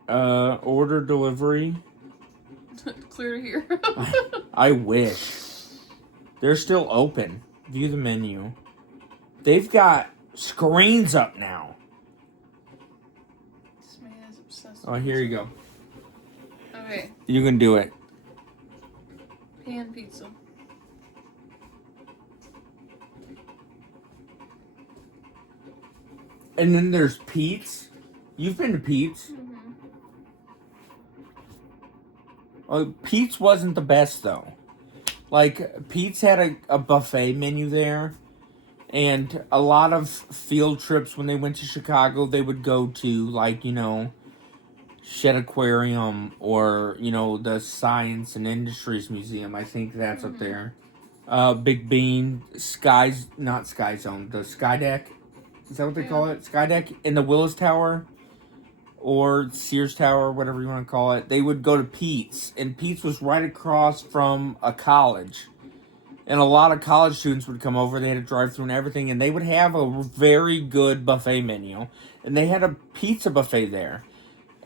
Order delivery. Clear to hear. I wish. They're still open. View the menu. They've got screens up now. This man is obsessed. Oh, here you go. Okay. You can do it. Pan pizza. And then there's Pete's. You've been to Pete's. Pete's wasn't the best, though. Like, Pete's had a buffet menu there. And a lot of field trips when they went to Chicago, they would go to, like, Shed Aquarium or, the Science and Industries Museum. I think that's up there. Big Bean, not Sky Zone, the Sky Deck. Is that what they call it? Sky Deck in the Willis Tower or Sears Tower, whatever you want to call it. They would go to Pete's, and Pete's was right across from a college. And a lot of college students would come over. They had a drive-thru and everything, and they would have a very good buffet menu. And they had a pizza buffet there.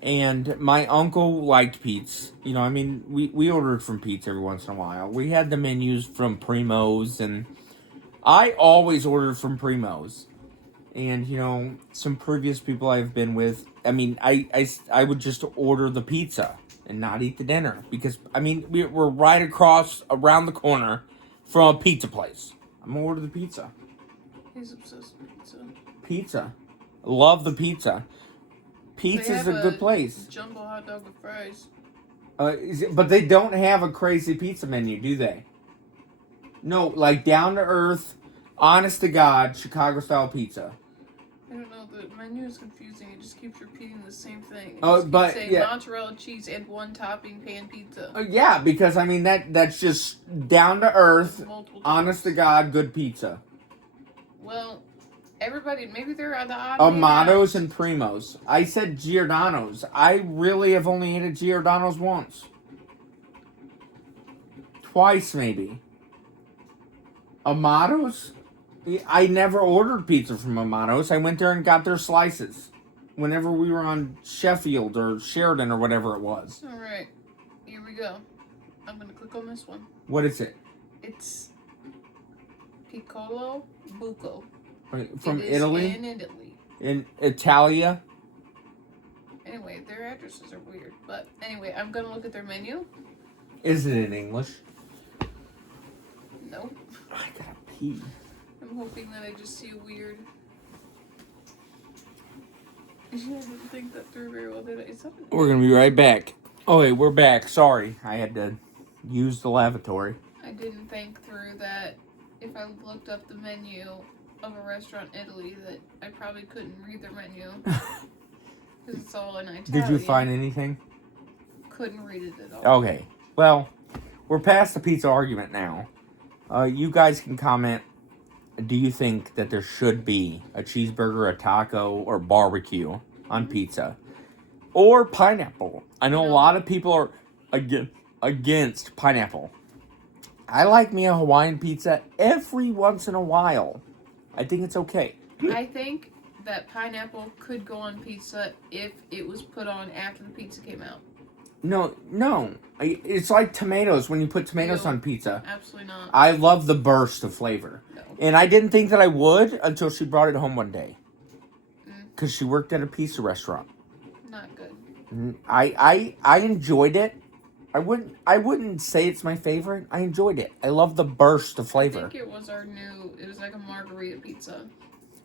And my uncle liked Pete's. We ordered from Pete's every once in a while. We had the menus from Primo's, and I always ordered from Primo's. And, some previous people I've been with, I would just order the pizza and not eat the dinner. Because, we're right around the corner from a pizza place. I'm going to order the pizza. He's obsessed with pizza. Pizza. Love the pizza. Pizza's a good place. Jumbo hot dog with fries. But they don't have a crazy pizza menu, do they? No, like down to earth, honest to God, Chicago-style pizza. I don't know, the menu is confusing. It just keeps repeating the same thing. But saying mozzarella cheese and one topping pan pizza. Yeah, because that's just down to earth, honest to God, good pizza. Well, everybody, maybe they're at the odd. Amato's and Primo's. I said Giordano's. I really have only ate at Giordano's once. Twice, maybe. Amato's? I never ordered pizza from Amato's. I went there and got their slices. Whenever we were on Sheffield or Sheridan or whatever it was. Alright. Here we go. I'm going to click on this one. What is it? It's Piccolo Buco. From Italy? In Italy. In Italia? Anyway, their addresses are weird. But anyway, I'm going to look at their menu. Is it in English? Nope. I gotta pee. I'm hoping that I just see a weird... I didn't think that through very well, did I? We're gonna be right back. Oh, wait, we're back. Sorry. I had to use the lavatory. I didn't think through that if I looked up the menu of a restaurant in Italy that I probably couldn't read their menu. Because it's all in Italian. Did you find anything? Couldn't read it at all. Okay. Well, we're past the pizza argument now. You guys can comment. Do you think that there should be a cheeseburger, a taco, or barbecue on pizza? Or pineapple? I know a lot of people are against pineapple. I like me a Hawaiian pizza every once in a while. I think it's okay. I think that pineapple could go on pizza if it was put on after the pizza came out. No. It's like tomatoes when you put tomatoes on pizza. Absolutely not. I love the burst of flavor. No. And I didn't think that I would until she brought it home one day. Because she worked at a pizza restaurant. Not good. I enjoyed it. I wouldn't say it's my favorite. I enjoyed it. I love the burst of flavor. I think it was it was like a margarita pizza.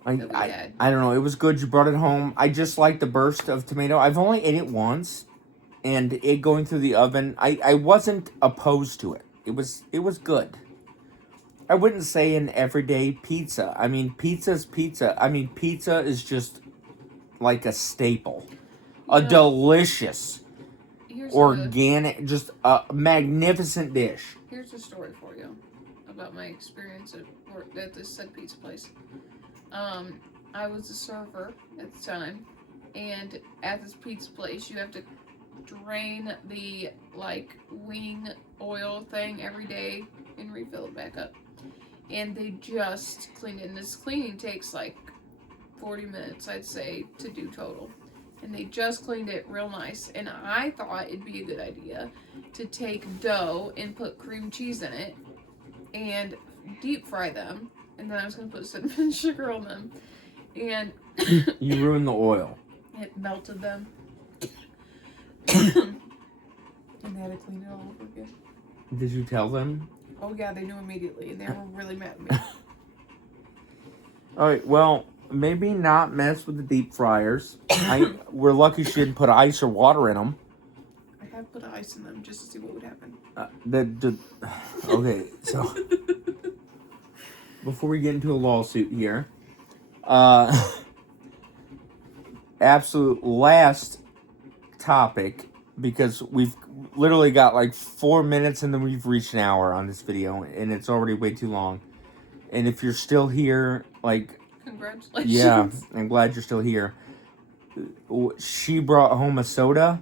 I don't know. It was good. You brought it home. I just like the burst of tomato. I've only ate it once. And it going through the oven, I wasn't opposed to it. It was good. I wouldn't say an everyday pizza. I mean, pizza's pizza. I mean, pizza is just like a staple. A delicious, organic, just a magnificent dish. Here's a story for you about my experience at work at this said pizza place. I was a server at the time, and at this pizza place, you have to drain the like wing oil thing every day and refill it back up. And they just cleaned it, and this cleaning takes like 40 minutes, I'd say, to do total. And they just cleaned it real nice. And I thought it'd be a good idea to take dough and put cream cheese in it and deep fry them. And then I was going to put cinnamon sugar on them. And You ruined the oil. it melted them. And they had to clean it all over again. Did you tell them? Oh yeah, they knew immediately. And they were really mad at me. Alright, well, maybe not mess with the deep fryers. We're lucky she didn't put ice or water in them. I have put ice in them just to see what would happen. Okay, so before we get into a lawsuit here, absolute last topic, because we've literally got like 4 minutes and then we've reached an hour on this video, and it's already way too long. And if you're still here, like, Congratulations. yeah, I'm glad you're still here. She brought home a soda,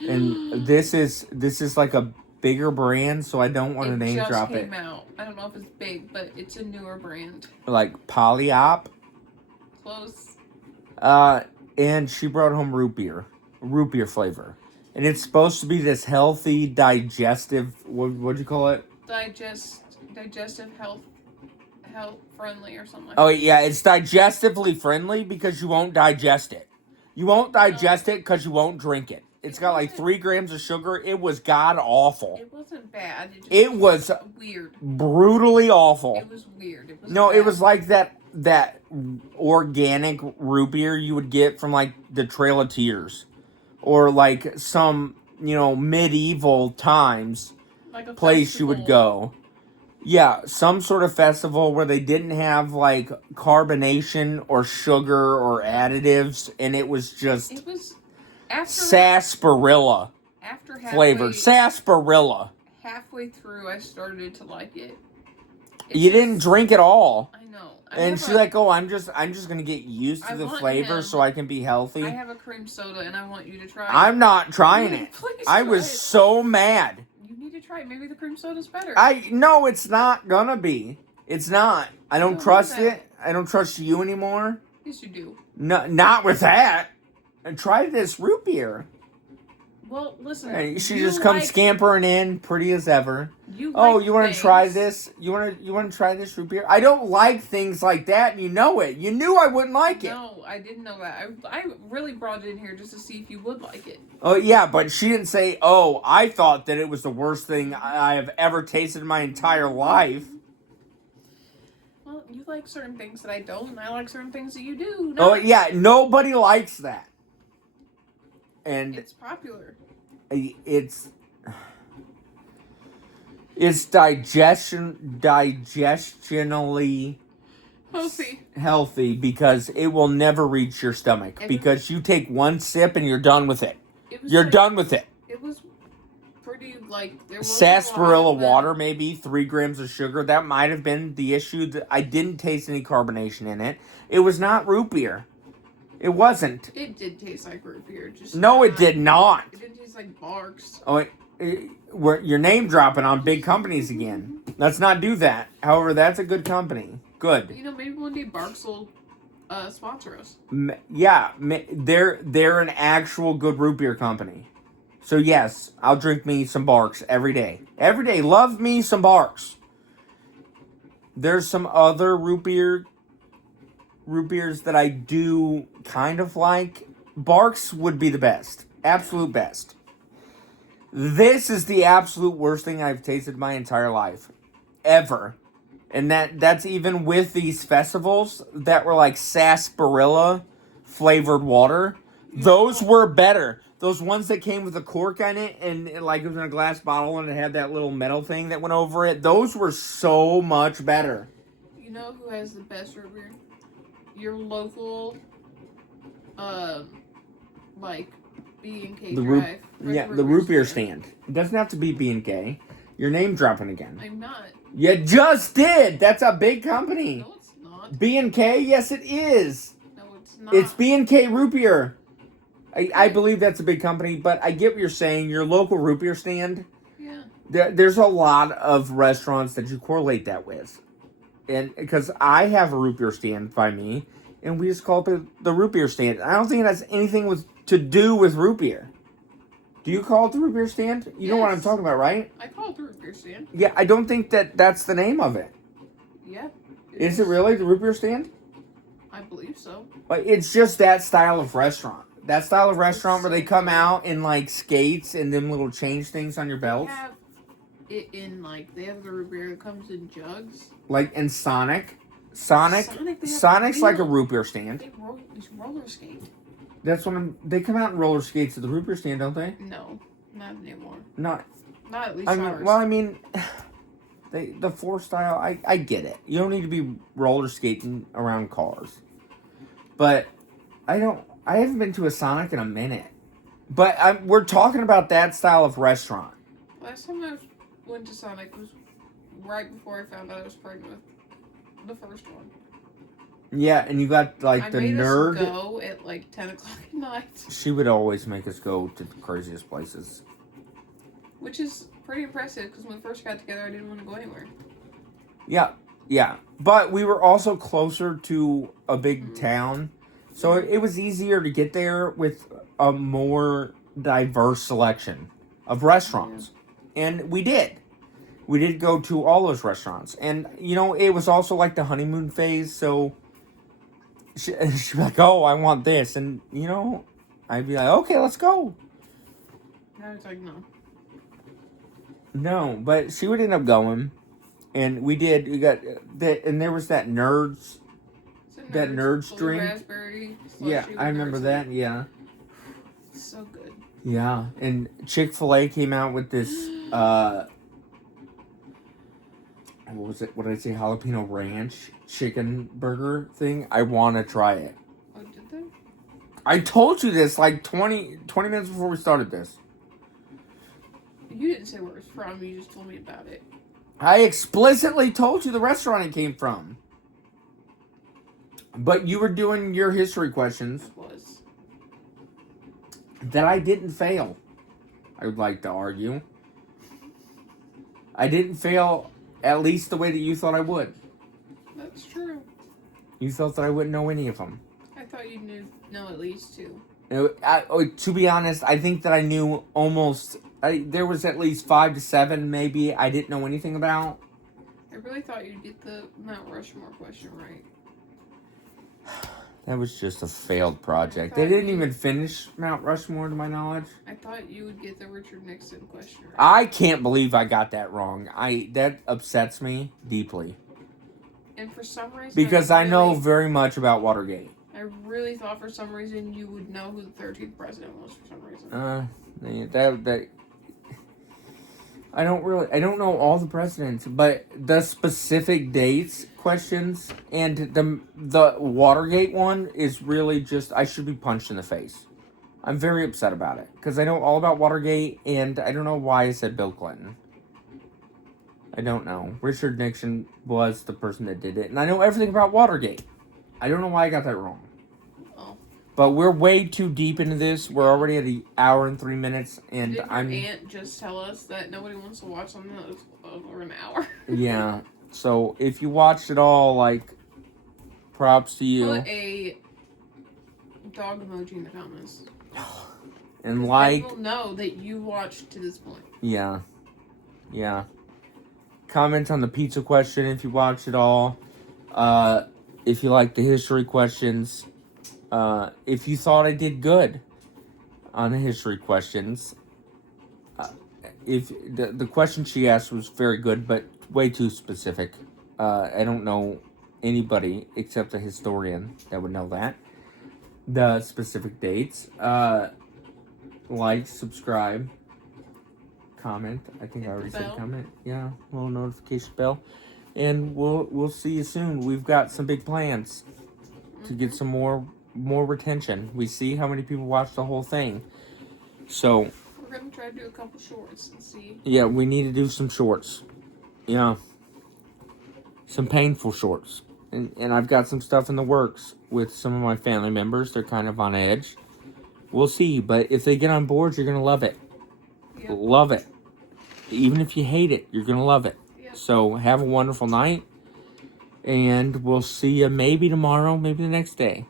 and this is like a bigger brand, so I don't want to name drop it. It just came out. I don't know if it's big, but it's a newer brand. Like Polyop. Close. And she brought home root beer flavor, and it's supposed to be this healthy, digestive. What'd you call it? Digestive health friendly or something like Oh that. yeah, it's digestively friendly because you won't digest it. You won't digest it because you won't drink it. It's got like 3 grams of sugar. It was god awful. It wasn't bad. It was weird. Brutally awful. It was weird. It was No, bad. it was like that organic root beer you would get from like the Trail of Tears, or like some medieval times like a place you would festival. go. Yeah, some sort of festival where they didn't have like carbonation or sugar or additives, and it was just It was after sarsaparilla flavored. Sarsaparilla. Halfway through, I started to like it. You didn't drink it all. I know. And she's like, "Oh, I'm just gonna get used to the flavor so I can be healthy." I have a cream soda, and I want you to try it. I'm not trying it. Please I try was it. so mad. You need to try it. Maybe the cream soda's better. No, it's not gonna be. It's not. I don't trust it. I don't trust you anymore. Yes, you do. No, not with that. And try this root beer. Well, listen. Hey, she just comes scampering in, pretty as ever. You want to try this? You want to try this root beer? I don't like things like that, and you know it. You knew I wouldn't like it. No, I didn't know that. I really brought it in here just to see if you would like it. Oh yeah, but she didn't say, "Oh, I thought that it was the worst thing I have ever tasted in my entire life." Well, you like certain things that I don't, and I like certain things that you do. Oh yeah, nobody likes that. And it's popular. It's digestionally healthy because it will never reach your stomach, because you take one sip and you're done with it. You're done with it. It was pretty there was sarsaparilla water, maybe 3 grams of sugar. That might have been the issue. That I didn't taste any carbonation in it. It was not root beer. It wasn't. It did taste like root beer. Just no, it did not. It didn't taste like Barks. Oh, you're name dropping on big companies again. Let's not do that. However, that's a good company. Good. Maybe one day Barks will sponsor us. They're an actual good root beer company. So yes, I'll drink me some Barks every day. Every day, love me some Barks. There's some other root beers that I do kind of like. Barks would be the best. Absolute best. This is the absolute worst thing I've tasted my entire life. Ever. And that's even with these festivals that were like sarsaparilla flavored water. Those were better. Those ones that came with a cork on it and like it was in a glass bottle and it had that little metal thing that went over it. Those were so much better. You know who has the best root beer? Your local, B&K Drive. The root beer stand. It doesn't have to be B&K. You're name dropping again. I'm not. You just did. That's a big company. No, it's not. B&K? Yes, it is. No, it's not. It's B&K Root Beer. I believe that's a big company, but I get what you're saying. Your local root beer stand, Yeah. there's a lot of restaurants that you correlate that with. And because I have a root beer stand by me, and we just call it the root beer stand. I don't think it has anything to do with root beer. Do you call it the root beer stand? You know what I'm Yes. talking about, right? I call it the root beer stand. Yeah, I don't think that's the name of it. Yeah. Is it really the root beer stand? I believe so. But it's just that style of restaurant. That style of restaurant where they come out in like skates and them little change things on your They belts. have it in like they have the root beer that comes in jugs. Like in Sonic. Sonic, they have Sonic's like a real- root beer stand. They roller skate. That's when they come out in roller skates at the root beer stand, don't they? No, not anymore. Not. Not at least I mean, ours. well, I mean, the four style. I get it. You don't need to be roller skating around cars, but I haven't been to a Sonic in a minute. But we're talking about that style of restaurant. Last time I went to Sonic was right before I found out I was pregnant with the first one. Yeah, and you got like I the made nerd. us go at like 10 o'clock at night, She would always make us go to the craziest places. which is pretty impressive because when we first got together, I didn't want to go anywhere. Yeah. But we were also closer to a big town, so it was easier to get there with a more diverse selection of restaurants. And we did. We did go to all those restaurants. And, you know, it was also like the honeymoon phase, so she'd be like, oh, I want this. And, you know, I'd be like, okay, let's go. And I was like, no. No, but she would end up going. And we did. We got that, and there was that Nerds. That Nerds blue drink? raspberry Yeah, slushy I with remember Nerds. that. Yeah, So good. yeah. And Chick-fil-A came out with this. What was it? What did I say? Jalapeno ranch chicken burger thing. I want to try it. Oh, did they? I told you this like 20 minutes before we started this. You didn't say where it's from. You just told me about it. I explicitly told you the restaurant it came from. But you were doing your history questions It was. that I didn't fail. I would like to argue. I didn't fail at least the way that you thought I would. That's true. You thought that I wouldn't know any of them. I thought you know at least two. To be honest, I think that I knew almost... there was at least 5 to 7 maybe I didn't know anything about. I really thought you'd get the Mount Rushmore question right. That was just a failed project. They didn't even finish Mount Rushmore to my knowledge. I thought you would get the Richard Nixon question right. I can't believe I got that wrong. That upsets me deeply. And for some reason... Because I know very much about Watergate. I really thought for some reason you would know who the 13th president was for some reason. That I don't know all the presidents, but the specific dates questions and the Watergate one is really just, I should be punched in the face. I'm very upset about it because I know all about Watergate and I don't know why I said Bill Clinton. I don't know. Richard Nixon was the person that did it, and I know everything about Watergate. I don't know why I got that wrong. Oh. But we're way too deep into this. We're already at an hour and 3 minutes, and Did your aunt just tell us that nobody wants to watch something that was over an hour? Yeah. So if you watched it all, like, props to you. Put a dog emoji in the comments. And like, People know that you watched to this point. yeah. Comment on the pizza question if you watched it all. If you like the history questions. If you thought I did good on the history questions. If the question she asked was very good, but way too specific. I don't know anybody except a historian that would know that. The specific dates. Like, subscribe, comment. I think I already said comment. Yeah, little notification bell. And we'll see you soon. We've got some big plans to get some more retention. We see how many people watch the whole thing. So We're gonna try to do a couple shorts and see. yeah, we need to do some shorts. Yeah. some painful shorts. And I've got some stuff in the works with some of my family members. They're kind of on edge. We'll see. But if they get on board, you're going to love it. Yep. Love it. Even if you hate it, you're going to love it. Yep. So have a wonderful night. And we'll see you maybe tomorrow, maybe the next day.